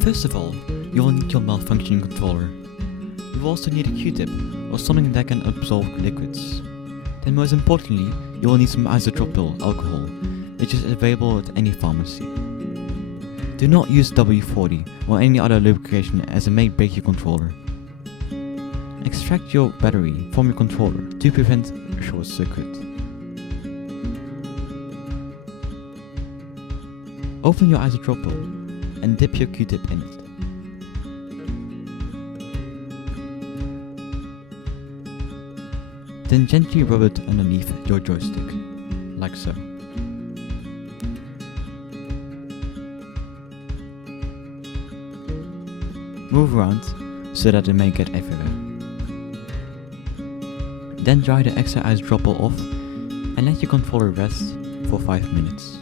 First of all, you will need your malfunctioning controller. You will also need a Q-tip or something that can absorb liquids. Then most importantly, you will need some isopropyl alcohol, which is available at any pharmacy. Do not use W40 or any other lubrication as it may break your controller. Extract your battery from your controller to prevent a short circuit. Open your isopropyl and dip your Q-tip in it. Then gently rub it underneath your joystick, like so. Move around so that it may get everywhere. Then dry the extra isopropyl off and let your controller rest for 5 minutes.